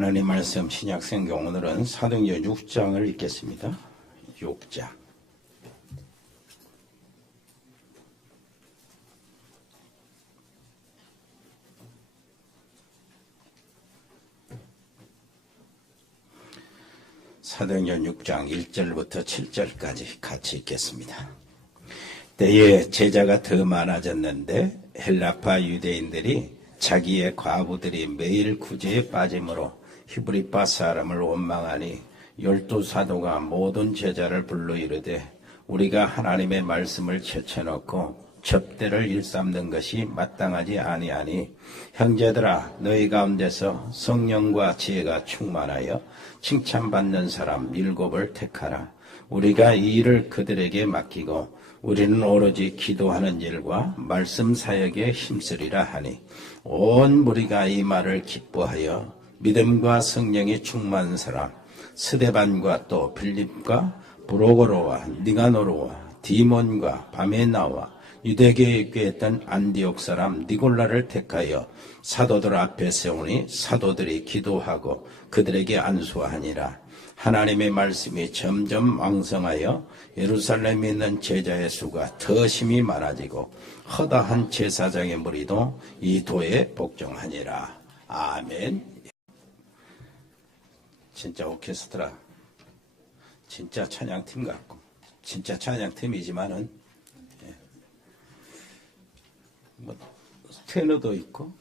하나님 말씀 신약성경 오늘은 사도행전 6장을 읽겠습니다. 6장. 사도행전 6장 1절부터 7절까지 같이 읽겠습니다. 때에 제자가 더 많아졌는데 헬라파 유대인들이 자기의 과부들이 매일 구제에 빠짐으로 히브리파 사람을 원망하니 12사도가 모든 제자를 불러 이르되 우리가 하나님의 말씀을 제쳐놓고 접대를 일삼는 것이 마땅하지 아니하니 형제들아 너희 가운데서 성령과 지혜가 충만하여 칭찬받는 사람 7을 택하라. 우리가 이 일을 그들에게 맡기고 우리는 오로지 기도하는 일과 말씀 사역에 힘쓰리라 하니 온 무리가 이 말을 기뻐하여 믿음과 성령이 충만한 사람 스데반과 또 빌립과 브로고로와 니가노르와 디몬과 바메나와 유대교에 있던 안디옥 사람 니골라를 택하여 사도들 앞에 세우니 사도들이 기도하고 그들에게 안수하니라. 하나님의 말씀이 점점 왕성하여 예루살렘에 있는 제자의 수가 더 심히 많아지고 허다한 제사장의 무리도 이 도에 복종하니라. 아멘. 진짜 오케스트라, 진짜 찬양팀 같고, 진짜 찬양팀이지만은, 테너도 있고,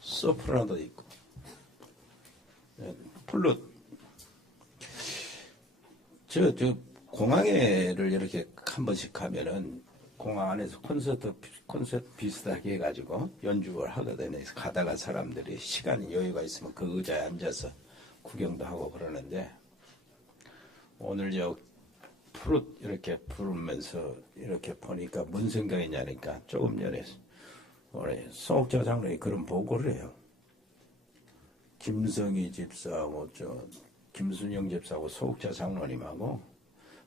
소프라노도 있고, 플룻, 저 공항에를 이렇게 한 번씩 가면은, 공항 안에서 콘서트 비슷하게 해가지고 연주를 하거든요. 그래서 가다가 사람들이 시간이 여유가 있으면 그 의자에 앉아서 구경도 하고 그러는데 오늘 저 푸릇 이렇게 부르면서 이렇게 보니까 뭔 생각이냐니까 조금 전에 우리 소옥자 장로님 그런 보고를 해요. 김성희 집사하고 김순영 집사하고 소옥자 장로님하고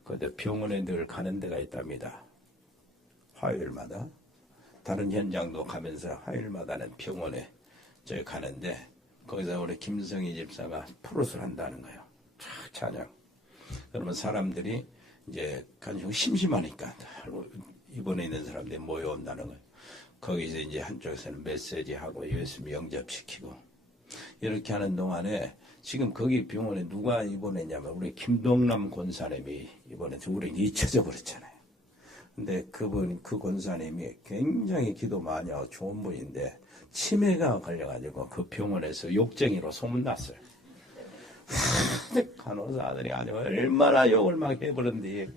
그때 병원에 늘 가는 데가 있답니다. 화요일마다 다른 현장도 가면서 화요일마다는 병원에 저희 가는데 거기서 우리 김성희 집사가 푸릇을 한다는 거예요. 촥 찬양. 그러면 사람들이 이제 간중 심심하니까 입원해 있는 사람들이 모여온다는 거예요. 거기서 이제 한쪽에서는 메시지하고 예수님 영접시키고 이렇게 하는 동안에 지금 거기 병원에 누가 입원했냐면 우리 김동남 권사님이 입원해서 우리는 잊혀져 버렸잖아요. 근데 그 권사님이 굉장히 기도 많이 하고 좋은 분인데 치매가 걸려가지고 그 병원에서 욕쟁이로 소문났어요. 간호사들이 아니고 얼마나 욕을 막 해버렸는데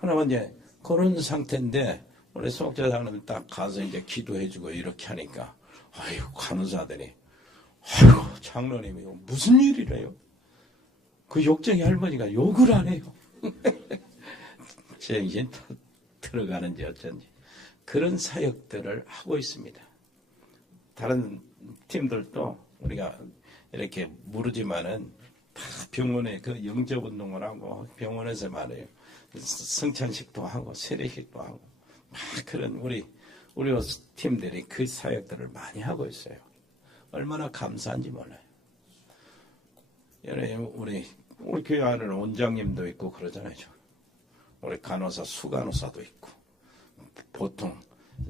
그러면 이제 그런 상태인데 우리 소옥자 장로님 딱 가서 이제 기도해주고 이렇게 하니까 아이고 간호사들이 아이고 장로님이 무슨 일이래요? 그 욕쟁이 할머니가 욕을 안 해요. 정신 들어가는지 어쩐지 그런 사역들을 하고 있습니다. 다른 팀들도 우리가 이렇게 모르지만은 다 병원에 그 영접 운동을 하고 병원에서 말해요. 성찬식도 하고 세례식도 하고 막 그런 우리 팀들이 그 사역들을 많이 하고 있어요. 얼마나 감사한지 몰라요. 우리 교회 안에는 원장님도 있고 그러잖아요. 우리 간호사, 수간호사도 있고 보통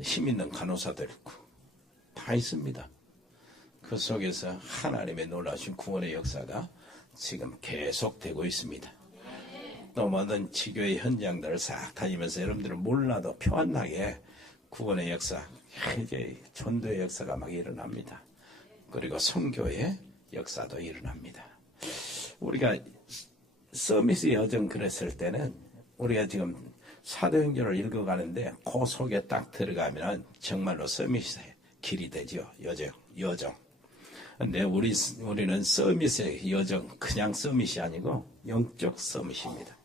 힘 있는 간호사도 있고 다 있습니다. 그 속에서 하나님의 놀라신 구원의 역사가 지금 계속되고 있습니다. 또 모든 지교의 현장들을 싹 다니면서 여러분들은 몰라도 편하게 구원의 역사, 이제 전도의 역사가 막 일어납니다. 그리고 선교의 역사도 일어납니다. 우리가 서밋의 여정 그랬을 때는 우리가 지금 사도행전을 읽어가는데 그 속에 딱 들어가면 정말로 서밋의 길이 되죠. 여정. 근데 우리는 서밋의 여정, 그냥 서밋이 아니고 영적 서밋입니다.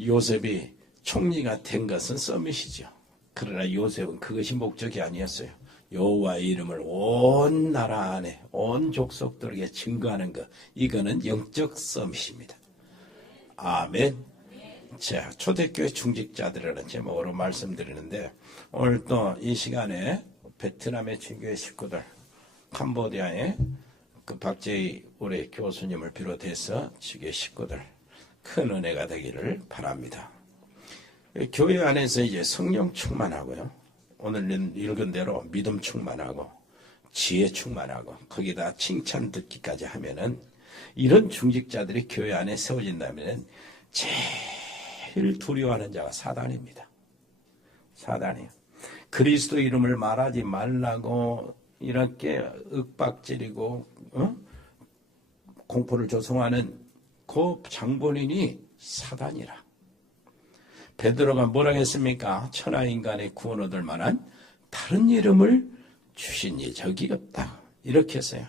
요셉이 총리가 된 것은 서밋이죠. 그러나 요셉은 그것이 목적이 아니었어요. 여호와의 이름을 온 나라 안에 온 족속들에게 증거하는 것, 이거는 영적 서밋입니다. 아멘. 자, 초대교회 중직자들이라는 제목으로 말씀드리는데 오늘 또 이 시간에 베트남의 친교회 식구들, 캄보디아의 그 박재희 올해 교수님을 비롯해서 지교회 식구들 큰 은혜가 되기를 바랍니다. 교회 안에서 이제 성령 충만하고요. 오늘 읽은 대로 믿음 충만하고 지혜 충만하고 거기다 칭찬 듣기까지 하면은 이런 중직자들이 교회 안에 세워진다면 제일 두려워하는 자가 사단입니다. 사단이에요. 그리스도 이름을 말하지 말라고 이렇게 윽박지르고 공포를 조성하는 그 장본인이 사단이라. 베드로가 뭐라 했습니까? 천하인간의 구원 얻을 만한 다른 이름을 주신 이 적이 없다. 이렇게 했어요.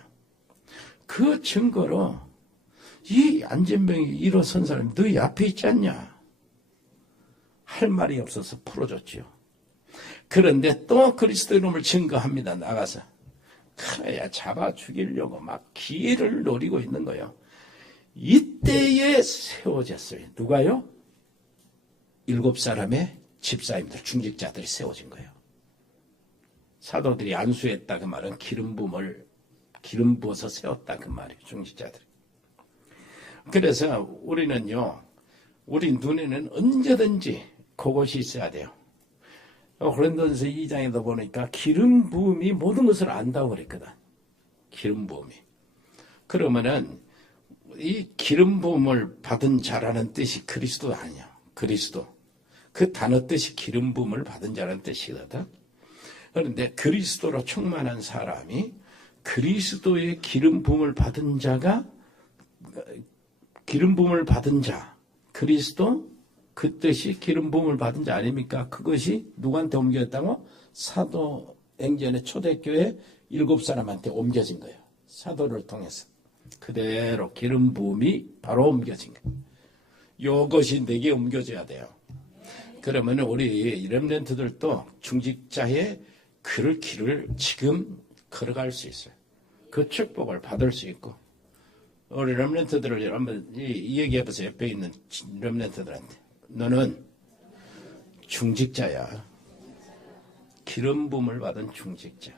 그 증거로 이 안진병이 일어선 사람이 너희 앞에 있지 않냐? 할 말이 없어서 풀어줬지요. 그런데 또 그리스도 이름을 증거합니다. 나가서. 그래야 잡아 죽이려고 막 기회를 노리고 있는 거예요. 이때에 세워졌어요. 누가요? 7사람의 집사님들, 중직자들이 세워진 거예요. 사도들이 안수했다 그 말은 기름 부어서 세웠다 그 말이에요. 중직자들이. 그래서 우리는요, 우리 눈에는 언제든지 그것이 있어야 돼요. 고린도전서 2장에도 보니까 기름 부음이 모든 것을 안다고 그랬거든. 기름 부음이. 그러면은 이 기름 부음을 받은 자라는 뜻이 그리스도 아니야. 그리스도. 그 단어 뜻이 기름 부음을 받은 자라는 뜻이거든. 그런데 그리스도로 충만한 사람이 그리스도의 기름 부음을 받은 자가 기름 부음을 받은 자, 그리스도 그 뜻이 기름 부음을 받은 자 아닙니까? 그것이 누구한테 옮겨졌다고? 사도행전의 초대교회 7사람한테 옮겨진 거예요. 사도를 통해서. 그대로 기름 부음이 바로 옮겨진 거예요. 이것이 내게 옮겨져야 돼요. 그러면 우리 렘넌트들도 중직자의 그 길을 지금 걸어갈 수 있어요. 그 축복을 받을 수 있고. 우리 렘넌트들을 한번 얘기해보세요. 옆에 있는 렘넌트들한테. 너는 중직자야. 기름 부음을 받은 중직자.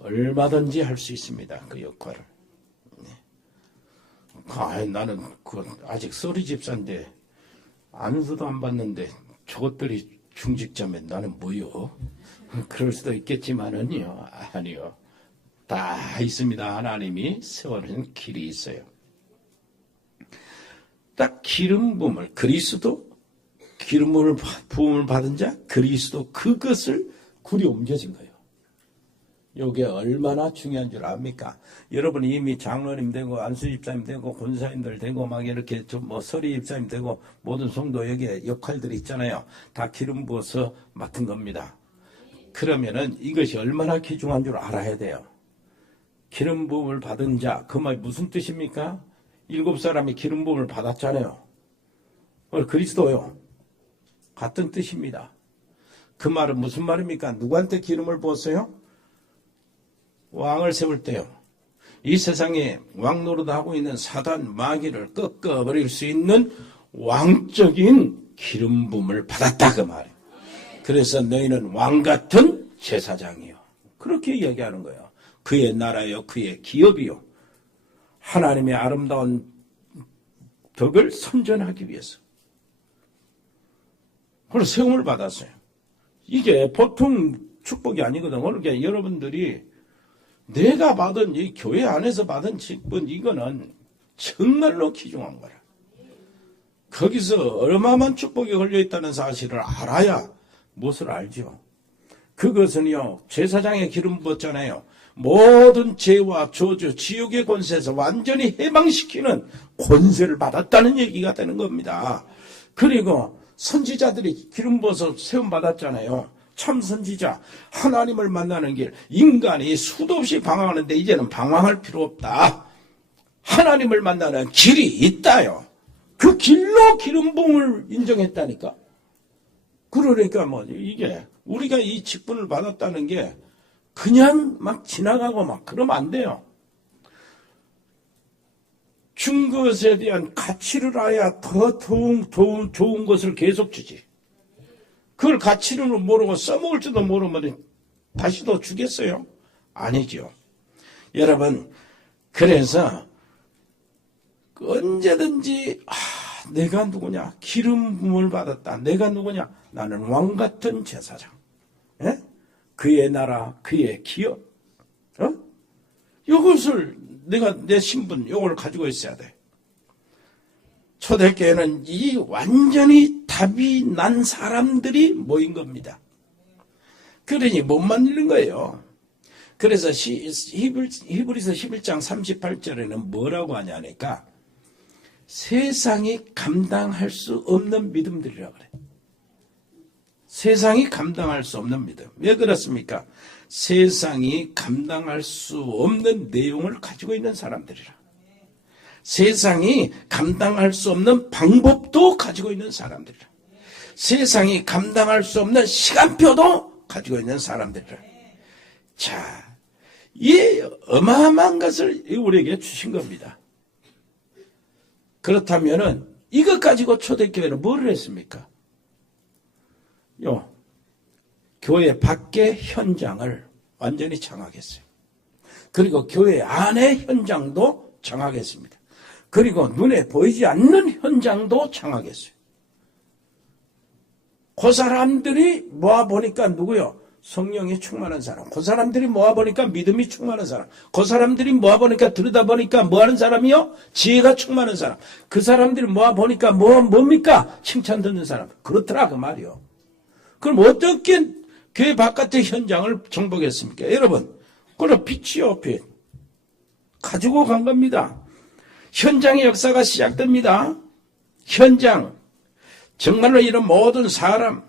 얼마든지 할 수 있습니다. 그 역할을. 나는 아직 서리 집사인데 안수도 안 받는데 저것들이 중직자면 나는 뭐요? 그럴 수도 있겠지만은요. 아니요. 다 있습니다. 하나님이 세워놓은 길이 있어요. 딱 기름 부음을 그리스도 기름 부음을 받은 자 그리스도 그것을 굴이 옮겨진 거예요. 이게 얼마나 중요한 줄 압니까? 여러분 이미 장로님 되고 안수 집사님 되고 권사님들 되고 막 이렇게 좀 서리 집사님 되고 모든 성도 여기에 역할들이 있잖아요. 다 기름 부어서 맡은 겁니다. 그러면은 이것이 얼마나 귀중한 줄 알아야 돼요. 기름 부음을 받은 자, 그 말 무슨 뜻입니까? 7사람이 기름 부음을 받았잖아요. 그리스도요. 같은 뜻입니다. 그 말은 무슨 말입니까? 누구한테 기름을 부었어요? 왕을 세울 때요. 이 세상에 왕 노릇하고 있는 사단 마귀를 꺾어버릴 수 있는 왕적인 기름 부음을 받았다 그 말이에요. 그래서 너희는 왕 같은 제사장이요. 그렇게 이야기하는 거예요. 그의 나라요, 그의 기업이요. 하나님의 아름다운 덕을 선전하기 위해서. 그래서 세움을 받았어요. 이게 보통 축복이 아니거든. 그러니까 여러분들이 내가 받은 이 교회 안에서 받은 직분 이거는 정말로 귀중한 거라. 거기서 어마어마한 축복이 걸려있다는 사실을 알아야 무엇을 알죠. 그것은요. 제사장의 기름 부었잖아요. 모든 죄와 저주, 지옥의 권세에서 완전히 해방시키는 권세를 받았다는 얘기가 되는 겁니다. 그리고 선지자들이 기름 부어서 세움 받았잖아요. 참 선지자, 하나님을 만나는 길, 인간이 수도 없이 방황하는데 이제는 방황할 필요 없다. 하나님을 만나는 길이 있다요. 그 길로 기름 부음을 인정했다니까. 그러니까 이게 우리가 이 직분을 받았다는 게 그냥 막 지나가고 막 그러면 안 돼요. 준 것에 대한 가치를 알아야 더 좋은 것을 계속 주지. 그걸 가치를 모르고 써먹을지도 모르면 다시 더 주겠어요? 아니죠. 여러분, 그래서 언제든지 내가 누구냐? 기름 부음을 받았다. 내가 누구냐? 나는 왕 같은 제사장. 예? 그의 나라, 그의 기업. 이것을 내가 내 신분, 이걸 가지고 있어야 돼. 초대교회는 이 완전히 답이 난 사람들이 모인 겁니다. 그러니 못 만드는 거예요. 그래서 히브리서 11장 38절에는 뭐라고 하냐니까 세상이 감당할 수 없는 믿음들이라고 그래. 세상이 감당할 수 없는 믿음. 왜 그렇습니까? 세상이 감당할 수 없는 내용을 가지고 있는 사람들이라. 세상이 감당할 수 없는 방법도 가지고 있는 사람들이라. 세상이 감당할 수 없는 시간표도 가지고 있는 사람들이라. 자, 이 어마어마한 것을 우리에게 주신 겁니다. 그렇다면은 이것 가지고 초대교회는 뭐를 했습니까? 교회 밖의 현장을 완전히 장악했어요. 그리고 교회 안의 현장도 장악했습니다. 그리고 눈에 보이지 않는 현장도 장악했어요. 그 사람들이 모아보니까 누구요? 성령이 충만한 사람. 그 사람들이 모아보니까 믿음이 충만한 사람. 그 사람들이 모아보니까 들여다보니까 뭐하는 사람이요? 지혜가 충만한 사람. 그 사람들이 모아보니까 뭡니까? 칭찬 듣는 사람. 그렇더라 그 말이요. 그럼 어떻게 교회 바깥의 현장을 정복했습니까? 여러분, 그건 빛이요, 빛. 가지고 간 겁니다. 현장의 역사가 시작됩니다. 현장. 정말로 이런 모든 사람,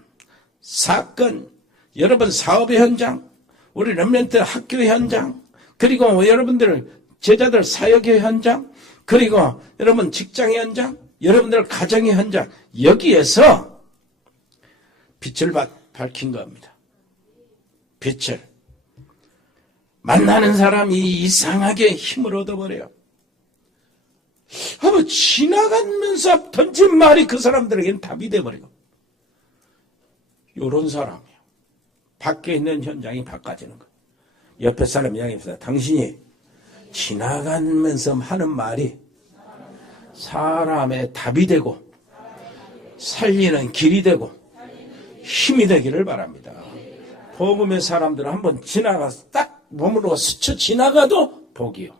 사건, 여러분 사업의 현장, 우리 렘넌트 학교의 현장, 그리고 여러분들 제자들 사역의 현장, 그리고 여러분 직장의 현장, 여러분들 가정의 현장, 여기에서 빛을 밝힌 겁니다. 빛을. 만나는 사람이 이상하게 힘을 얻어버려요. 한번 지나가면서 던진 말이 그 사람들에게는 답이 돼버리고. 요런 사람이에요. 밖에 있는 현장이 바꿔지는 거예요. 옆에 사람 이야기합니다. 당신이 지나가면서 하는 말이 사람의 답이 되고 살리는 길이 되고 힘이 되기를 바랍니다. 복음의 사람들은 한번 지나가서 딱 몸으로 스쳐 지나가도 복이요.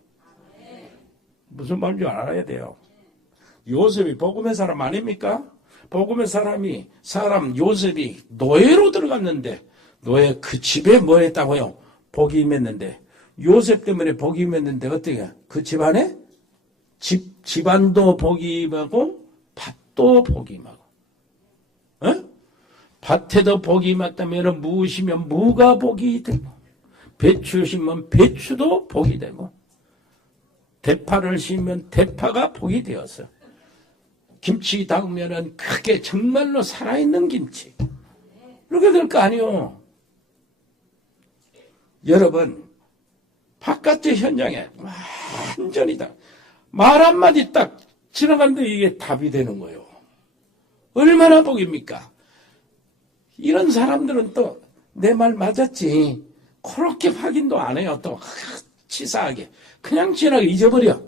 무슨 말인지 알아야 돼요. 요셉이 복음의 사람 아닙니까? 복음의 사람 요셉이 노예로 들어갔는데 노예 그 집에 뭐 했다고요? 복이 임했는데 요셉 때문에 복이 임했는데 어떻게 그 집안에 집안도 복이 임하고 밭도 복이 임하고 밭에도 복이 임했다면 무엇이면 무가 복이 되고 배추 심으면 배추도 복이 되고 대파를 심으면 대파가 복이 되어서 김치 담으면 크게 정말로 살아있는 김치 이렇게 될 거 아니요. 여러분 바깥의 현장에 완전히 다 말 한마디 딱 지나가는데 이게 답이 되는 거예요. 얼마나 복입니까? 이런 사람들은 또 내 말 맞았지 그렇게 확인도 안 해요. 또 치사하게 그냥 지나가 잊어버려.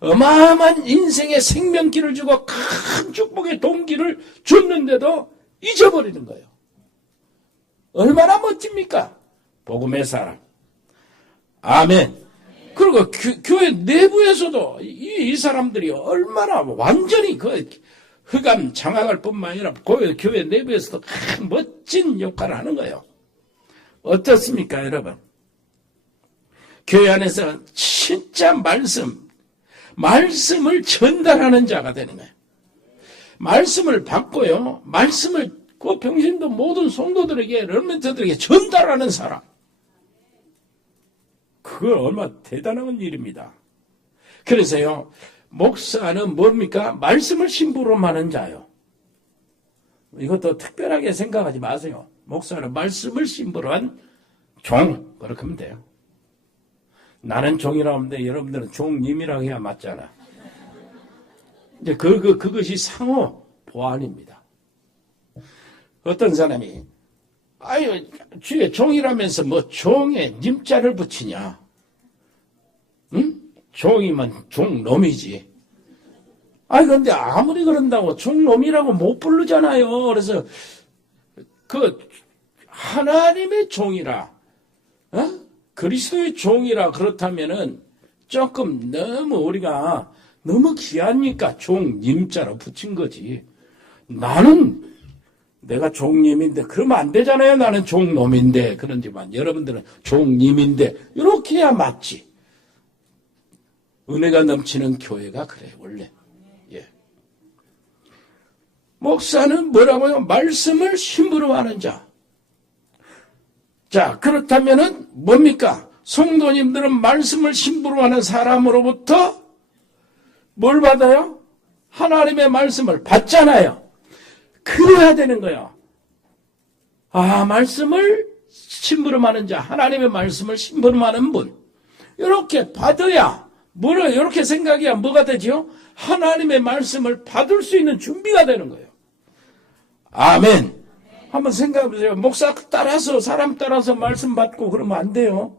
어마어마한 인생의 생명길을 주고 큰 축복의 동기를 줬는데도 잊어버리는 거예요. 얼마나 멋집니까? 복음의 사람. 아멘. 그리고 교회 내부에서도 이 사람들이 얼마나 완전히 그 흑암 장악할 뿐만 아니라 교회 내부에서도 큰 멋진 역할을 하는 거예요. 어떻습니까, 여러분? 교회 안에서 진짜 말씀을 전달하는 자가 되는 거예요. 말씀을 받고요. 말씀을 그 병신도 모든 성도들에게 렘넌트들에게 전달하는 사람. 그건 얼마나 대단한 일입니다. 그래서요. 목사는 뭡니까? 말씀을 심부름 하는 자요. 이것도 특별하게 생각하지 마세요. 목사는 말씀을 심부름한 종. 그렇게 하면 돼요. 나는 종이라고 하는데 여러분들은 종님이라고 해야 맞잖아. 이제 그것이 상호 보완입니다. 어떤 사람이 아유 주의 종이라면서 뭐 종에 님자를 붙이냐? 응? 종이면 종놈이지. 아니, 근데 아무리 그런다고 종놈이라고 못 부르잖아요. 그래서, 하나님의 종이라, 그리스도의 종이라 그렇다면은 조금 너무 우리가 너무 귀하니까 종님자로 붙인 거지. 나는 내가 종님인데 그러면 안 되잖아요. 나는 종놈인데. 그런지만 여러분들은 종님인데 이렇게 해야 맞지. 은혜가 넘치는 교회가 그래 원래. 예. 목사는 뭐라고요? 말씀을 심부름하는 자. 자, 그렇다면은 뭡니까? 성도님들은 말씀을 심부름하는 사람으로부터 뭘 받아요? 하나님의 말씀을 받잖아요. 그래야 되는 거예요. 아, 말씀을 심부름하는 자, 하나님의 말씀을 심부름하는 분. 이렇게 받아야, 이렇게 생각해야 뭐가 되지요? 하나님의 말씀을 받을 수 있는 준비가 되는 거예요. 아멘. 한번 생각해보세요. 목사 따라서, 사람 따라서 말씀 받고 그러면 안 돼요.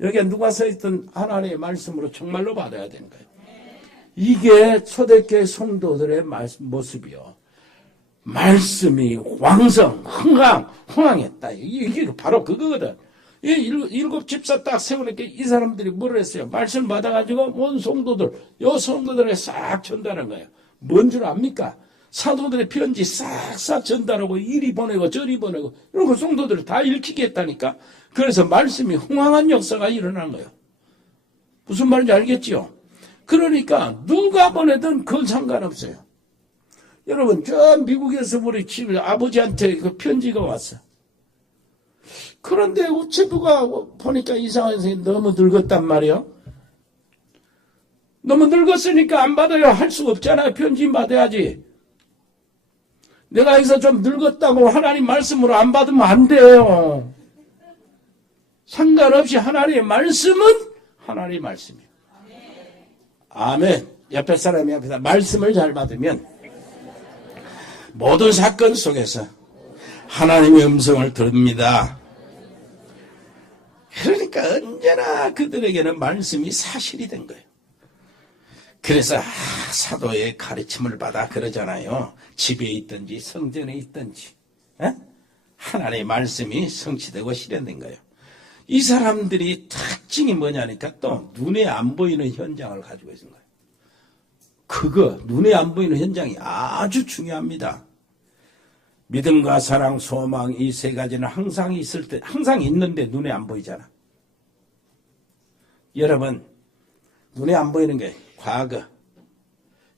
여기에 누가 써있던 하나님의 말씀으로 정말로 받아야 되는 거예요. 이게 초대교회 성도들의 모습이요. 말씀이 왕성, 흥황했다. 이게 바로 그거거든. 일곱 집사 딱 세우니까 이 사람들이 뭐를 했어요? 말씀 받아가지고 온 성도들, 요 성도들에 싹 전달한 거예요. 뭔 줄 압니까? 사도들의 편지 싹싹 전달하고 이리 보내고 저리 보내고 이런 거 성도들을 다 읽히게 했다니까. 그래서 말씀이 흥황한 역사가 일어난 거예요. 무슨 말인지 알겠지요? 그러니까 누가 보내든 그건 상관없어요. 여러분, 저 미국에서 우리 집 아버지한테 그 편지가 왔어. 그런데 우체부가 보니까 이상해서 너무 늙었단 말이에요. 너무 늙었으니까 안 받아요. 할 수가 없잖아요. 편지 받아야지. 내가 여기서 좀 늙었다고 하나님 말씀으로 안 받으면 안 돼요. 상관없이 하나님의 말씀은 하나님의 말씀이에요. 아멘. 옆에 사람이 앞에서 말씀을 잘 받으면 모든 사건 속에서 하나님의 음성을 들읍니다. 그러니까 언제나 그들에게는 말씀이 사실이 된 거예요. 그래서 사도의 가르침을 받아 그러잖아요. 집에 있든지 성전에 있든지 하나님의 말씀이 성취되고 실현된 거예요. 이 사람들이 특징이 뭐냐니까 또 눈에 안 보이는 현장을 가지고 있는 거예요. 그거 눈에 안 보이는 현장이 아주 중요합니다. 믿음과 사랑, 소망 이 세 가지는 항상 있을 때 항상 있는데 눈에 안 보이잖아. 여러분 눈에 안 보이는 게 과거,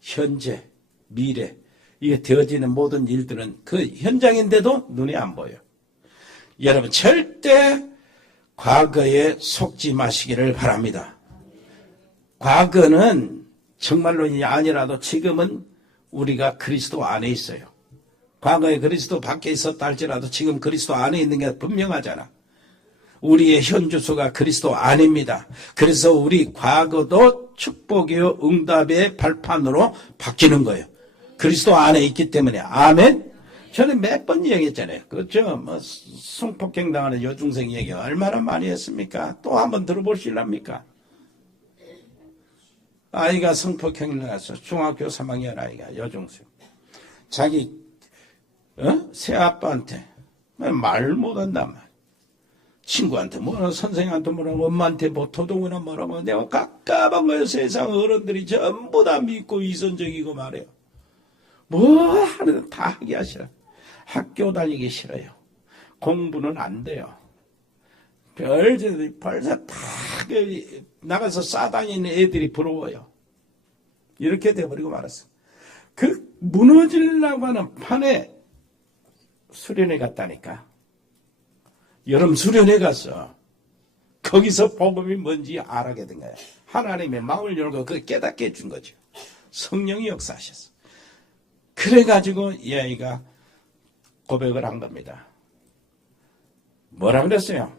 현재, 미래 이게 되어지는 모든 일들은 그 현장인데도 눈에 안 보여요. 여러분 절대 과거에 속지 마시기를 바랍니다. 과거는 정말로 아니라도 지금은 우리가 그리스도 안에 있어요. 과거에 그리스도 밖에 있었다 할지라도 지금 그리스도 안에 있는 게 분명하잖아. 우리의 현주소가 그리스도 안입니다. 그래서 우리 과거도 축복이요 응답의 발판으로 바뀌는 거예요. 그리스도 안에 있기 때문에. 아멘. 저는 몇 번 얘기했잖아요. 성폭행 당하는 여중생 얘기 얼마나 많이 했습니까? 또 한번 들어보실랍니까? 아이가 성폭행을 나서 중학교 3학년 아이가 여중생. 자기 새아빠한테 말 못한단 말이야. 친구한테 뭐라 선생님한테 뭐라고 엄마한테 뭐 도둑이나 뭐라고 내가 깝깝한 거예요. 세상 어른들이 전부 다 믿고 이선적이고 말해요. 뭐 하는 다 하기 싫어. 학교 다니기 싫어요. 공부는 안 돼요. 벌써 다 나가서 싸다니는 애들이 부러워요. 이렇게 돼버리고 말았어. 그 무너지려고 하는 판에 수련회 갔다니까. 여름 수련회 갔어. 거기서 복음이 뭔지 알게 된 거야. 하나님의 마음을 열고 그걸 깨닫게 해준 거죠. 성령이 역사하셨어. 그래가지고 이 아이가 고백을 한 겁니다. 뭐라 그랬어요?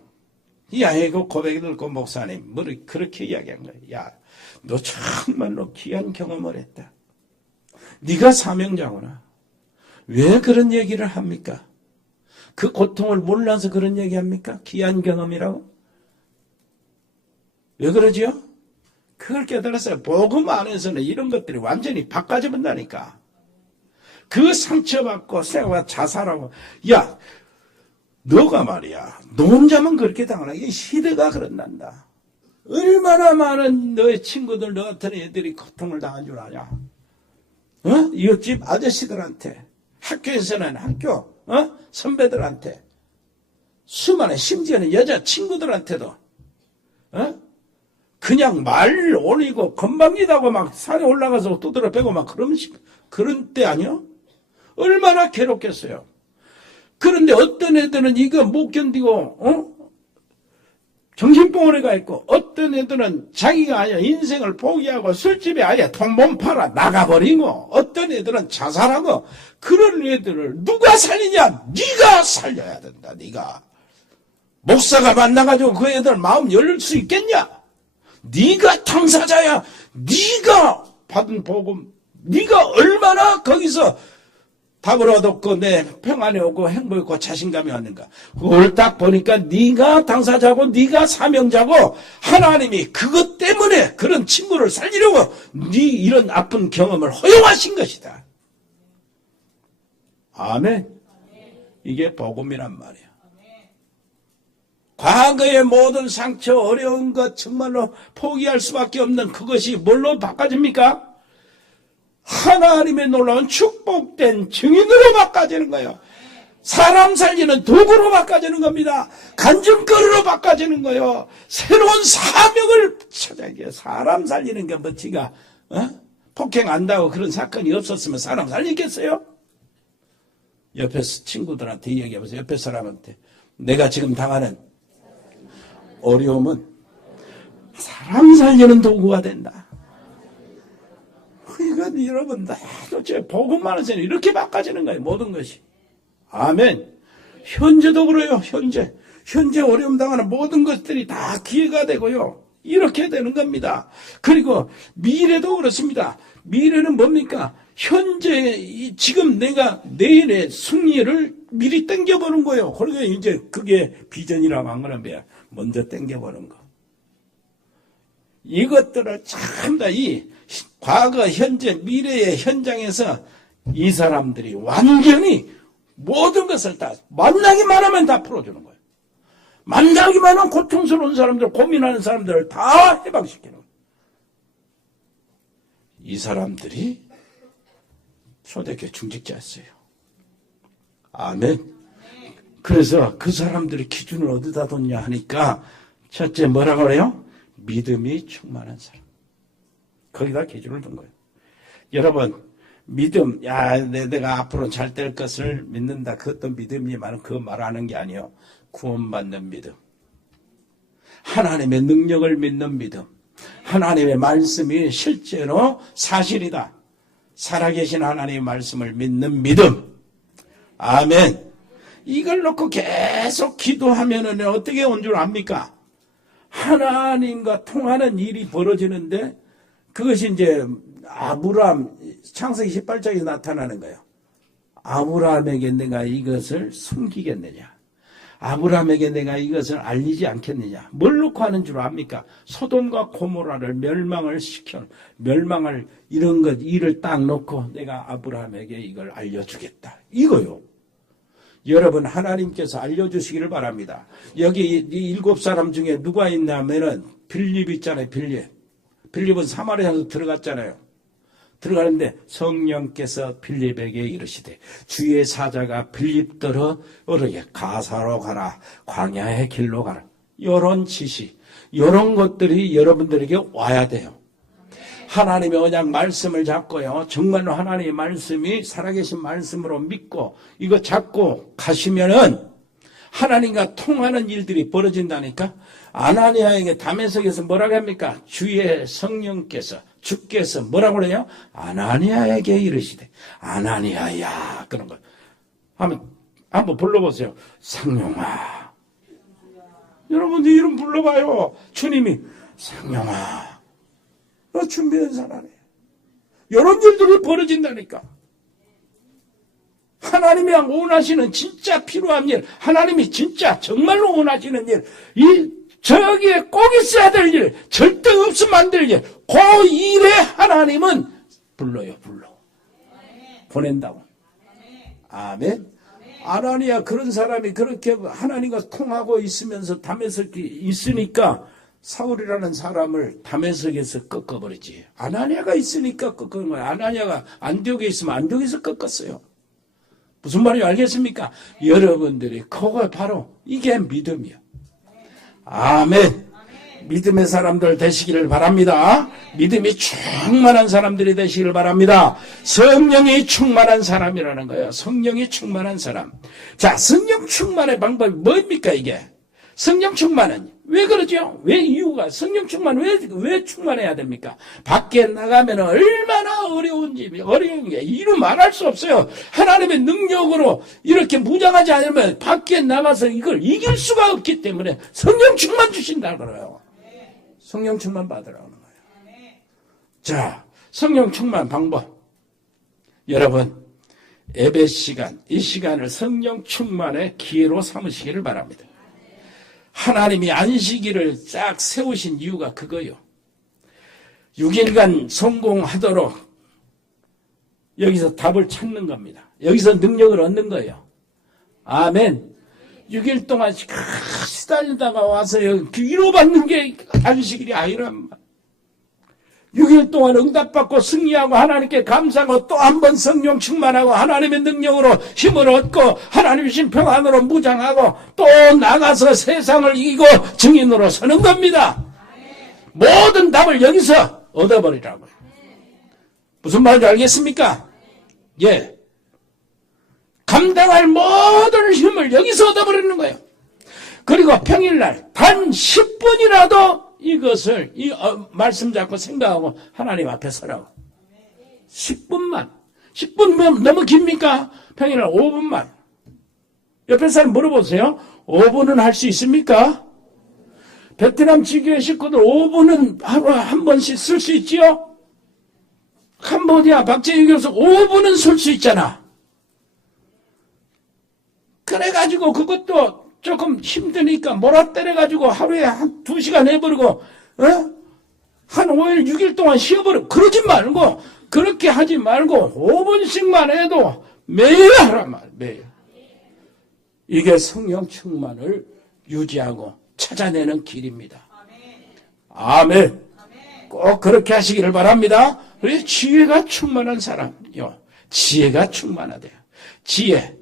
이 아이가 고백을 듣고 목사님 뭐를 그렇게 이야기한 거예요. 야, 너 정말로 귀한 경험을 했다. 네가 사명자구나. 왜 그런 얘기를 합니까? 그 고통을 몰라서 그런 얘기합니까? 귀한 경험이라고? 왜 그러지요? 그 그걸 깨달았어요. 복음 안에서는 이런 것들이 완전히 바꿔져 본다니까. 그 상처받고 생각하고 자살하고, 야, 너가 말이야, 너 혼자만 그렇게 당하나? 이 시대가 그런단다. 얼마나 많은 너의 친구들, 너 같은 애들이 고통을 당한 줄 아냐? 이웃집 아저씨들한테, 학교에서는 학교, 선배들한테, 수많은, 심지어는 여자 친구들한테도, 그냥 말 올리고 건방지다고 막 산에 올라가서 두드려 패고 막 그런 때 아니요? 얼마나 괴롭겠어요. 그런데 어떤 애들은 이거 못 견디고 정신병원에 가 있고, 어떤 애들은 자기가 아니야 인생을 포기하고 술집에 아예 돈 못 팔아 나가버리고, 어떤 애들은 자살하고, 그런 애들을 누가 살리냐? 네가 살려야 된다. 네가 목사가 만나가지고 그 애들 마음 열릴 수 있겠냐? 네가 당사자야. 네가 받은 복음, 네가 얼마나 거기서 답을 얻었고 내 평안에 오고 행복했고 자신감이 왔는가. 그걸 딱 보니까 네가 당사자고 네가 사명자고, 하나님이 그것 때문에 그런 친구를 살리려고 네 이런 아픈 경험을 허용하신 것이다. 아멘. 이게 복음이란 말이야. 과거의 모든 상처, 어려운 것 정말로 포기할 수밖에 없는 그것이 뭘로 바꿔집니까? 하나님의 놀라운 축복된 증인으로 바꿔지는 거예요. 사람 살리는 도구로 바꿔지는 겁니다. 간증거리로 바꿔지는 거예요. 새로운 사명을 찾아야 돼요. 사람 살리는 게 뭐 지가 폭행 안다고 그런 사건이 없었으면 사람 살리겠어요? 옆에 친구들한테 이야기해보세요. 옆에 사람한테. 내가 지금 당하는 어려움은 사람 살리는 도구가 된다. 이건 여러분 도대체 복음 안에서는 이렇게 바꿔지는 거예요. 모든 것이. 아멘. 현재도 그래요. 현재 어려움 당하는 모든 것들이 다 기회가 되고요. 이렇게 되는 겁니다. 그리고 미래도 그렇습니다. 미래는 뭡니까? 현재 지금 내가 내일의 승리를 미리 땡겨보는 거예요. 그러니까 이제 그게 비전이라고 한 거는 뭐야? 먼저 땡겨보는 거. 이것들을 참 다 이 과거, 현재, 미래의 현장에서 이 사람들이 완전히 모든 것을 다 만나기만 하면 다 풀어주는 거예요. 만나기만 하면 고통스러운 사람들, 고민하는 사람들을 다 해방시키는 거예요. 이 사람들이 초대교회 중직자였어요. 아멘. 그래서 그 사람들의 기준을 어디다 뒀냐 하니까 첫째 뭐라고 그래요? 믿음이 충만한 사람. 거기다 기준을 둔 거예요. 여러분, 믿음, 내가 앞으로 잘 될 것을 믿는다. 그것도 믿음이지만 그거 말하는 게 아니에요. 구원받는 믿음. 하나님의 능력을 믿는 믿음. 하나님의 말씀이 실제로 사실이다. 살아계신 하나님의 말씀을 믿는 믿음. 아멘. 이걸 놓고 계속 기도하면은 어떻게 온 줄 압니까? 하나님과 통하는 일이 벌어지는데, 그것이 이제 아브라함, 창세기 18장에 나타나는 거예요. 아브라함에게 내가 이것을 숨기겠느냐? 아브라함에게 내가 이것을 알리지 않겠느냐? 뭘 놓고 하는 줄 압니까? 소돔과 고모라를 멸망을 이런 것, 일을 딱 놓고 내가 아브라함에게 이걸 알려주겠다. 이거요. 여러분, 하나님께서 알려주시기를 바랍니다. 여기 이 7사람 중에 누가 있냐면은 빌립 있잖아요. 빌립은 사마리아에서 들어갔잖아요. 들어가는데 성령께서 빌립에게 이르시되 주의 사자가 빌립더러 어르게 가사로 가라, 광야의 길로 가라. 이런 지시, 이런 것들이 여러분들에게 와야 돼요. 하나님의 언약 말씀을 잡고요. 정말로 하나님의 말씀이 살아계신 말씀으로 믿고 이거 잡고 가시면은 하나님과 통하는 일들이 벌어진다니까. 아나니아에게 다메섹에서 뭐라고 합니까? 주의 성령께서, 주께서 뭐라고 그래요? 아나니아에게 이르시되, 아나니아야, 그런 거. 한번 불러보세요. 성령아. 여러분들 이름 불러봐요. 주님이 성령아. 너 준비된 사람이에요. 이런 일들이 벌어진다니까. 하나님이 원하시는 진짜 필요한 일, 하나님이 진짜 정말로 원하시는 일, 이 저기에 꼭 있어야 될 일, 절대 없으면 안 될 일, 그 일에 하나님은 불러요, 불러. 보낸다고. 아멘. 아나니아 그런 사람이 그렇게 하나님과 통하고 있으면서 다메섹에 있으니까 사울이라는 사람을 다메섹에서 꺾어버리지. 아나니아가 있으니까 꺾은 거야. 아나니아가 안디옥에 있으면 안디옥에서 꺾었어요. 무슨 말인지 알겠습니까? 여러분들이 그거 바로 이게 믿음이야. 아멘. 믿음의 사람들 되시기를 바랍니다. 믿음이 충만한 사람들이 되시기를 바랍니다. 성령이 충만한 사람이라는 거예요. 성령이 충만한 사람. 자, 성령 충만의 방법이 뭡니까 이게? 성령 충만은 왜 그러죠? 왜 이유가? 성령 충만 왜 충만해야 됩니까? 밖에 나가면 얼마나 어려운 게 이루 말할 수 없어요. 하나님의 능력으로 이렇게 무장하지 않으면 밖에 나가서 이걸 이길 수가 없기 때문에 성령 충만 주신다 그래요. 성령 충만 받으라는 거예요. 자, 성령 충만 방법. 여러분, 예배 시간, 이 시간을 성령 충만의 기회로 삼으시기를 바랍니다. 하나님이 안식일을 싹 세우신 이유가 그거요. 6일간 성공하도록 여기서 답을 찾는 겁니다. 여기서 능력을 얻는 거예요. 아멘. 6일 동안 시달리다가 와서 위로받는 게 안식일이 아니란 말. 6일 동안 응답받고 승리하고 하나님께 감사하고 또 한 번 성령 충만하고 하나님의 능력으로 힘을 얻고 하나님 주신 평안으로 무장하고 또 나가서 세상을 이기고 증인으로 서는 겁니다. 모든 답을 여기서 얻어버리라고요. 무슨 말인지 알겠습니까? 예. 감당할 모든 힘을 여기서 얻어버리는 거예요. 그리고 평일날 단 10분이라도 이것을 말씀 잡고 생각하고 하나님 앞에 서라고. 10분만. 10분 너무 깁니까? 평일날 5분만. 옆에 사람 물어보세요. 5분은 할 수 있습니까? 베트남 지교회 식구들 5분은 하루에 한 번씩 쓸 수 있지요? 캄보디아 박재희 교수 5분은 쓸 수 있잖아. 그래가지고 그것도 조금 힘드니까 몰아때려가지고 하루에 한 2시간 해버리고 한 5일 6일 동안 쉬어버리고 그러지 말고 그렇게 하지 말고 5분씩만 해도 매일 하란 말. 매일. 이게 성령 충만을 유지하고 찾아내는 길입니다. 아멘. 꼭 그렇게 하시기를 바랍니다. 우리 지혜가 충만한 사람요. 지혜가 충만하대요. 지혜.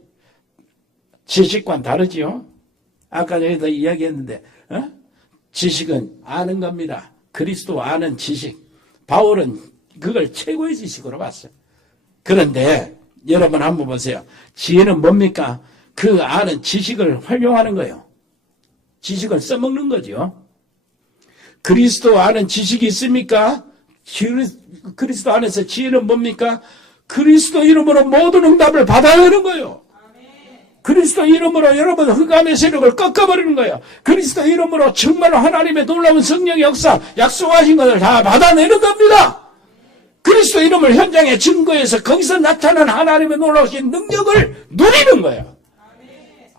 지식과는 다르지요. 아까 여기다 이야기했는데 지식은 아는 겁니다. 그리스도 아는 지식. 바울은 그걸 최고의 지식으로 봤어요. 그런데 여러분 한번 보세요. 지혜는 뭡니까? 그 아는 지식을 활용하는 거예요. 지식을 써먹는 거죠. 그리스도 아는 지식이 있습니까? 그리스도 안에서 지혜는 뭡니까? 그리스도 이름으로 모든 응답을 받아야 하는 거예요. 그리스도 이름으로 여러분 흑암의 세력을 꺾어버리는 거예요. 그리스도 이름으로 정말 하나님의 놀라운 성령의 역사 약속하신 것을 다 받아내는 겁니다. 그리스도 이름을 현장에 증거해서 거기서 나타난 하나님의 놀라우신 능력을 누리는 거예요.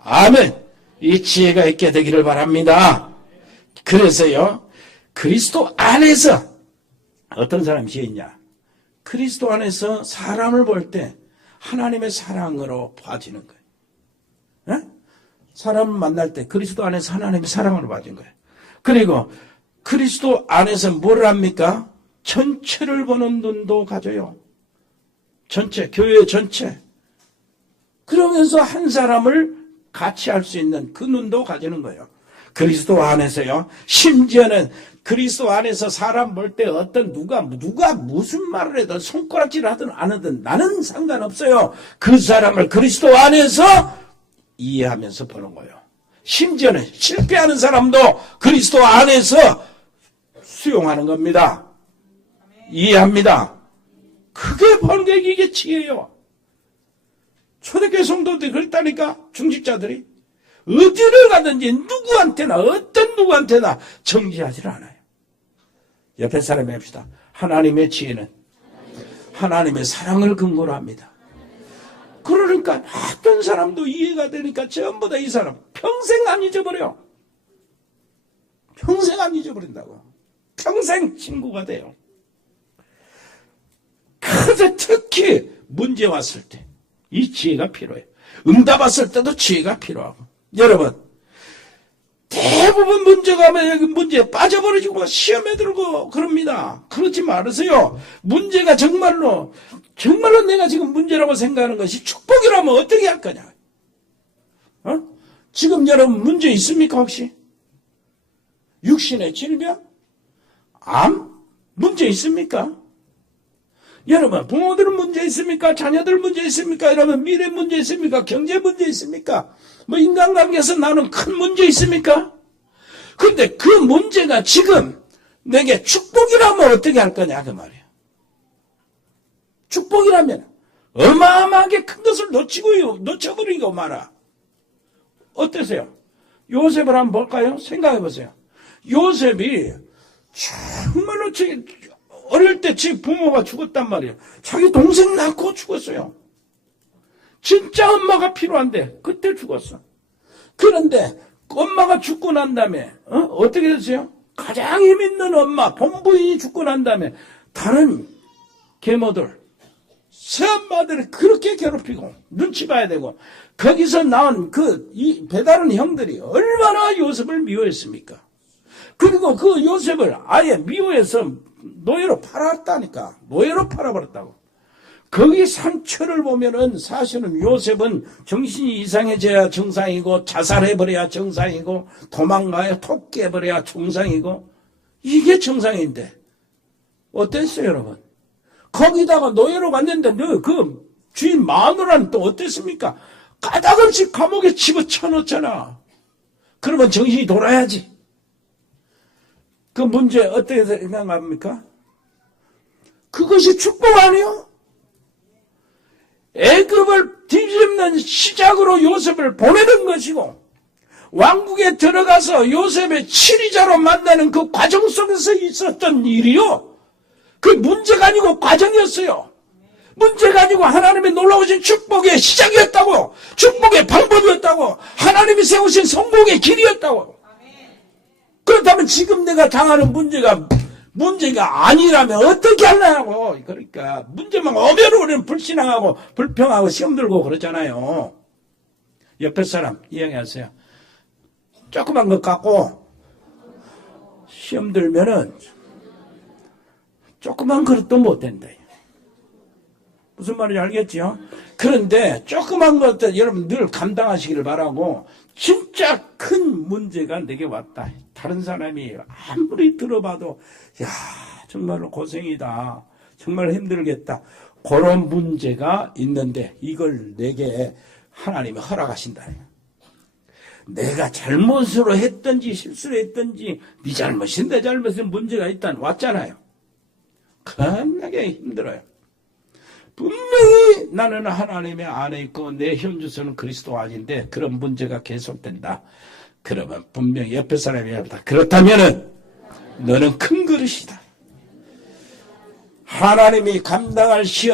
아멘. 이 지혜가 있게 되기를 바랍니다. 그래서요, 그리스도 안에서 어떤 사람이 지혜 있냐? 그리스도 안에서 사람을 볼 때 하나님의 사랑으로 봐지는 거예요. 사람을 만날 때 그리스도 안에서 하나님의 사랑으로 봐진 거예요. 그리고 그리스도 안에서 뭘 합니까? 전체를 보는 눈도 가져요. 전체, 교회 전체. 그러면서 한 사람을 같이 할 수 있는 그 눈도 가지는 거예요. 그리스도 안에서요. 심지어는 그리스도 안에서 사람 볼 때 어떤 누가 무슨 말을 해도 손가락질 하든 안 하든 나는 상관없어요. 그 사람을 그리스도 안에서 이해하면서 보는 거예요. 심지어는 실패하는 사람도 그리스도 안에서 수용하는 겁니다. 이해합니다. 그게 보는 게 이게 지혜예요. 초대교회 성도들이 그랬다니까. 중직자들이 어디를 가든지 누구한테나 어떤 누구한테나 정지하지를 않아요. 옆에 사람이 합시다. 하나님의 지혜는 하나님의 사랑을 근거로 합니다. 그러니까 어떤 사람도 이해가 되니까 전부 다 이 사람 평생 안 잊어버려. 평생 안 잊어버린다고. 평생 친구가 돼요. 그래서 특히 문제 왔을 때 이 지혜가 필요해요. 응답 왔을 때도 지혜가 필요하고. 여러분, 대부분 문제가 오면 문제에 빠져버리고 시험에 들고 그럽니다. 그러지 말으세요. 문제가 정말로 내가 지금 문제라고 생각하는 것이 축복이라면 어떻게 할 거냐. 지금 여러분 문제 있습니까 혹시? 육신의 질병? 암? 문제 있습니까? 여러분 부모들은 문제 있습니까? 자녀들 문제 있습니까? 여러분 미래 문제 있습니까? 경제 문제 있습니까? 뭐 인간관계에서 나는 큰 문제 있습니까? 근데 그 문제가 지금 내게 축복이라면 어떻게 할 거냐 그 말이에요. 축복이라면 어마어마하게 큰 것을 놓쳐버리고 말아. 어떠세요? 요셉을 한번 볼까요? 생각해 보세요. 요셉이 정말로 어릴 때 지 부모가 죽었단 말이에요. 자기 동생 낳고 죽었어요. 진짜 엄마가 필요한데 그때 죽었어. 그런데 엄마가 죽고 난 다음에 어떻게 됐어요? 가장 힘있는 엄마 본부인이 죽고 난 다음에 다른 계모들 새엄마들을 그렇게 괴롭히고 눈치 봐야 되고 거기서 나온 이 배다른 형들이 얼마나 요셉을 미워했습니까? 그리고 그 요셉을 아예 미워해서 노예로 팔았다니까. 노예로 팔아버렸다고. 거기 상처를 보면은 사실은 요셉은 정신이 이상해져야 정상이고 자살해버려야 정상이고 도망가야 톡 깨버려야 정상이고 이게 정상인데 어땠어요 여러분? 거기다가 노예로 갔는데 그 주인 마누라는 또 어땠습니까? 까닭없이 감옥에 집어쳐놓잖아. 그러면 정신이 돌아야지. 그 문제 어떻게 생각합니까? 그것이 축복 아니요? 애굽을 뒤집는 시작으로 요셉을 보내는 것이고 왕국에 들어가서 요셉의 치리자로 만나는 그 과정 속에서 있었던 일이요. 그 문제가 아니고 과정이었어요. 문제가 아니고 하나님의 놀라우신 축복의 시작이었다고. 축복의 방법이었다고. 하나님이 세우신 성공의 길이었다고. 그렇다면 지금 내가 당하는 문제가 아니라면 어떻게 하려고. 그러니까 문제만 오면 우리는 불신앙하고 불평하고 시험 들고 그러잖아요. 옆에 사람 이야기하세요. 조그만 것 갖고 시험 들면은 조그만 그릇도 못 된다. 무슨 말인지 알겠죠? 그런데 조그만 것들 여러분 늘 감당하시기를 바라고 진짜 큰 문제가 내게 왔다. 다른 사람이 아무리 들어봐도 야 정말로 고생이다. 정말 힘들겠다. 그런 문제가 있는데 이걸 내게 하나님이 허락하신다. 내가 잘못으로 했든지 실수로 했든지 네 잘못인 내 잘못인 문제가 일단 왔잖아요. 겁나게 힘들어요. 분명히 나는 하나님의 안에 있고 내 현주소는 그리스도 아닌데 그런 문제가 계속된다. 그러면 분명히 옆에 사람이 합니다. 그렇다면은 너는 큰 그릇이다. 하나님이 감당할 수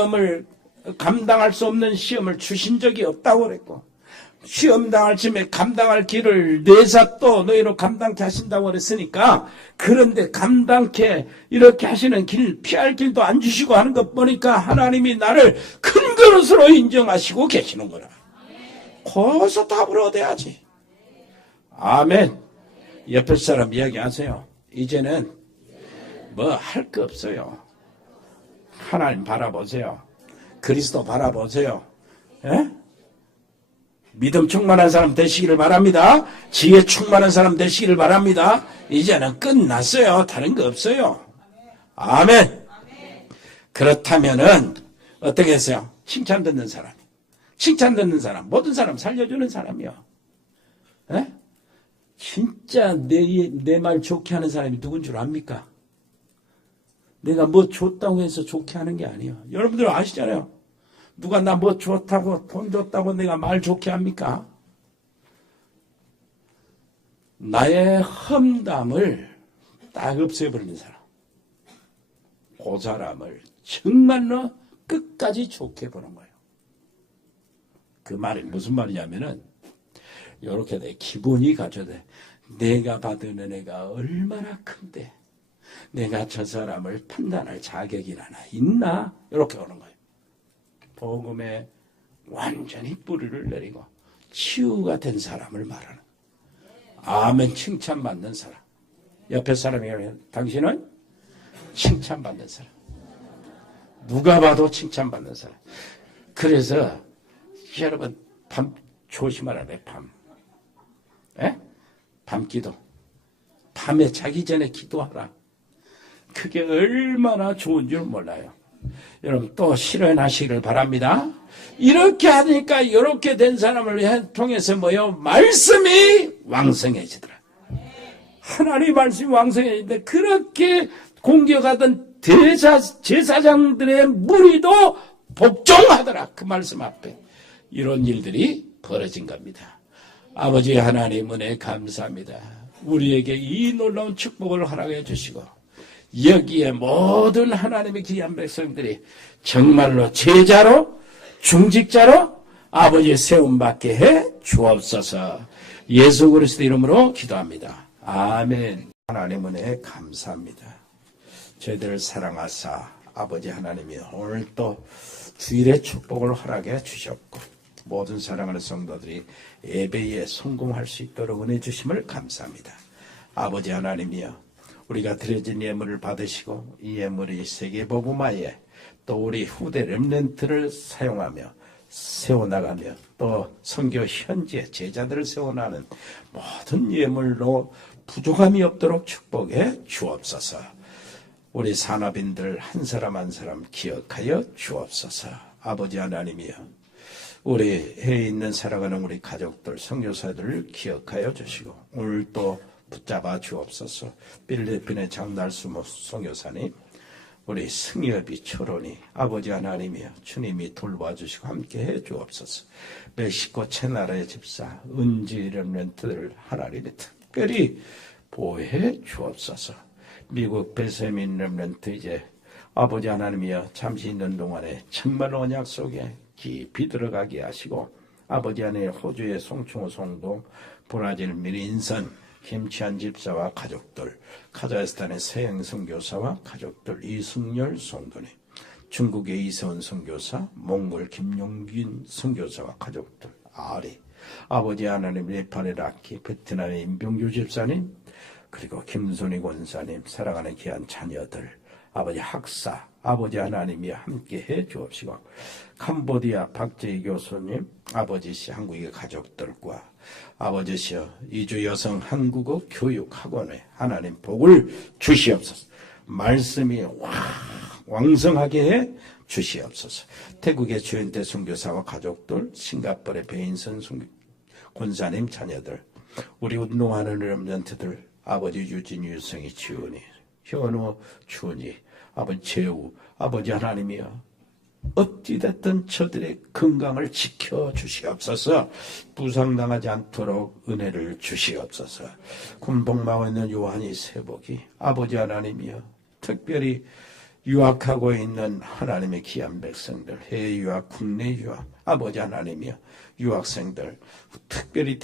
없는 시험을 주신 적이 없다고 그랬고 시험 당할 쯤에 감당할 길을 내사 또 너희로 감당케 하신다고 그랬으니까 그런데 감당케 이렇게 하시는 길 피할 길도 안 주시고 하는 것 보니까 하나님이 나를 큰 그릇으로 인정하시고 계시는 거라. 거기서 답을 얻어야지. 아멘. 옆에 사람 이야기하세요. 이제는 뭐 할 거 없어요. 하나님 바라보세요. 그리스도 바라보세요. 에? 믿음 충만한 사람 되시기를 바랍니다. 지혜 충만한 사람 되시기를 바랍니다. 이제는 끝났어요. 다른 거 없어요. 아멘. 그렇다면은 어떻게 했어요? 칭찬 듣는 사람. 칭찬 듣는 사람. 모든 사람 살려주는 사람이요. 에? 진짜 내 말 좋게 하는 사람이 누군 줄 압니까? 내가 뭐 좋다고 해서 좋게 하는 게 아니에요. 여러분들 아시잖아요. 누가 나 뭐 좋다고 돈 줬다고 내가 말 좋게 합니까? 나의 험담을 딱 없애버리는 사람. 그 사람을 정말로 끝까지 좋게 보는 거예요. 그 말이 무슨 말이냐면은 이렇게 돼. 기본이 갖춰야 돼. 내가 받은 은혜가 얼마나 큰데 내가 저 사람을 판단할 자격이라나 있나? 이렇게 오는 거예요. 복음에 완전히 뿌리를 내리고 치유가 된 사람을 말하는 거예요. 아멘. 칭찬받는 사람. 옆에 사람이 당신은 칭찬받는 사람. 누가 봐도 칭찬받는 사람. 그래서 여러분 밤 조심하라 그래. 밤. 에? 밤기도. 밤에 자기 전에 기도하라. 그게 얼마나 좋은 줄 몰라요. 여러분 또 실현하시기를 바랍니다. 이렇게 하니까 이렇게 된 사람을 통해서 뭐요? 말씀이 왕성해지더라. 하나님 말씀이 왕성해지는데 그렇게 공격하던 제사장들의 무리도 복종하더라. 그 말씀 앞에. 이런 일들이 벌어진 겁니다. 아버지 하나님 은혜 감사합니다. 우리에게 이 놀라운 축복을 허락해 주시고 여기에 모든 하나님의 귀한 백성들이 정말로 제자로 중직자로 아버지의 세움받게 해 주옵소서. 예수 그리스도 이름으로 기도합니다. 아멘. 하나님 은혜 감사합니다. 저희들을 사랑하사 아버지 하나님이 오늘 또 주일의 축복을 허락해 주셨고 모든 사랑하는 성도들이 예배에 성공할 수 있도록 은혜 주심을 감사합니다. 아버지 하나님이여 우리가 드려진 예물을 받으시고 이 예물이 세계복음화에 또 우리 후대 렘넌트를 사용하며 세워나가며 또 선교 현지에 제자들을 세워나가는 모든 예물로 부족함이 없도록 축복해 주옵소서. 우리 산업인들 한 사람 한 사람 기억하여 주옵소서. 아버지 하나님이여 우리 해에 있는 살아가는 우리 가족들 선교사들을 기억하여 주시고 오늘 또 붙잡아 주옵소서. 필리핀의 장날수모 선교사님 우리 승엽이 초론이 아버지 하나님이여 주님이 돌봐주시고 함께해 주옵소서. 멕시코 채나라의 집사 은지 렘넌트들 하나님이 특별히 보호해 주옵소서. 미국 베세민 렘넌트 이제 아버지 하나님이여 잠시 있는 동안에 정말 언약 속에 깊이 들어가게 하시고 아버지 하나님 호주의 송충호 성도 브라질 미린선 김치한 집사와 가족들 카자흐스탄의 서영 선교사와 가족들 이승열 성도님 중국의 이세원 선교사 몽골 김용균 선교사와 가족들 아리 아버지 하나님 네팔의 라키 베트남의 임병규 집사님 그리고 김순희 권사님 사랑하는 귀한 자녀들 아버지 학사 아버지 하나님이 함께해 주옵시고 캄보디아 박재희 교수님 아버지시 한국의 가족들과 아버지시여 이주 여성 한국어 교육학원에 하나님 복을 주시옵소서. 말씀이 왕성하게 해 주시옵소서. 태국의 주현태 선교사와 가족들 싱가포르의 베인선 권사님 자녀들 우리 운동하는 렘넌트들 아버지 유진이 유성이 지훈이 현우 주은이 아버지 재우 아버지 하나님이여 어찌됐든 저들의 건강을 지켜주시옵소서. 부상당하지 않도록 은혜를 주시옵소서. 군복마고 있는 요한이 세복이 아버지 하나님이여 특별히 유학하고 있는 하나님의 귀한 백성들 해외 유학 국내 유학 아버지 하나님이여 유학생들 특별히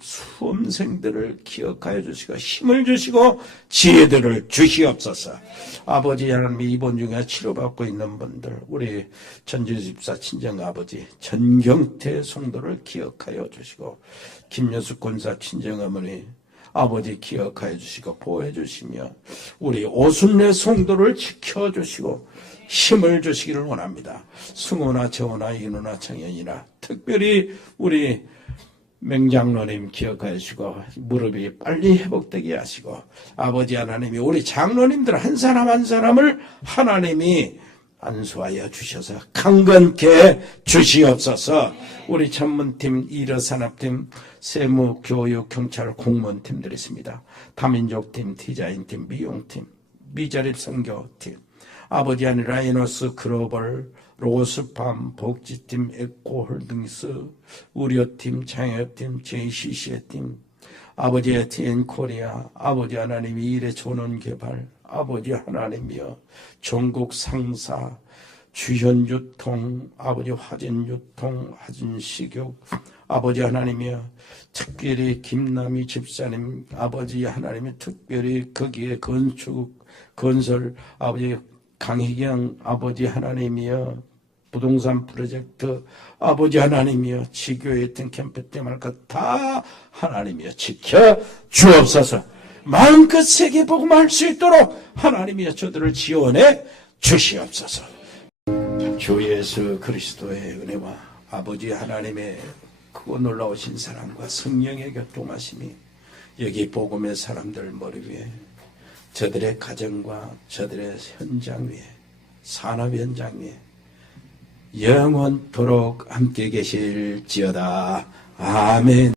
수험생들을 기억하여 주시고 힘을 주시고 지혜들을 주시옵소서. 아버지 하나님이 입원 중에 치료받고 있는 분들 우리 전주집사 친정아버지 전경태 성도를 기억하여 주시고 김여숙 권사 친정어머니 아버지 기억하여 주시고 보호해 주시며 우리 오순례 성도를 지켜주시고 힘을 주시기를 원합니다. 승호나 재호나 인호나 청년이나 특별히 우리 맹장로님 기억하여 주시고 무릎이 빨리 회복되게 하시고 아버지 하나님이 우리 장로님들 한 사람 한 사람을 하나님이 안수하여 주셔서 강건케 주시옵소서. 우리 전문팀, 일어산업팀, 세무, 교육, 경찰, 공무원팀들이 있습니다. 다민족팀, 디자인팀, 미용팀, 미자립 선교팀 아버지 하나님 라이너스 글로벌 로스팜 복지팀 에코홀딩스 의료팀 창업팀 JCC팀 아버지의 TN코리아 아버지 하나님이 일의 전원개발 아버지 하나님이여 전국 상사 주현유통, 아버지 화진유통, 화진식욕, 아버지 하나님이여, 특별히 김남희 집사님, 아버지 하나님이 특별히 거기에 건설, 아버지 강희경, 아버지 하나님이여, 부동산 프로젝트, 아버지 하나님이여, 지교에 있던 캠프 때문에 다 하나님이여 지켜 주옵소서. 마음껏 세계복음할 수 있도록 하나님이여 저들을 지원해 주시옵소서. 주 예수 그리스도의 은혜와 아버지 하나님의 크고 놀라우신 사랑과 성령의 교통하심이 여기 복음의 사람들 머리 위에, 저들의 가정과 저들의 현장 위에, 산업 현장 위에 영원토록 함께 계실지어다. 아멘.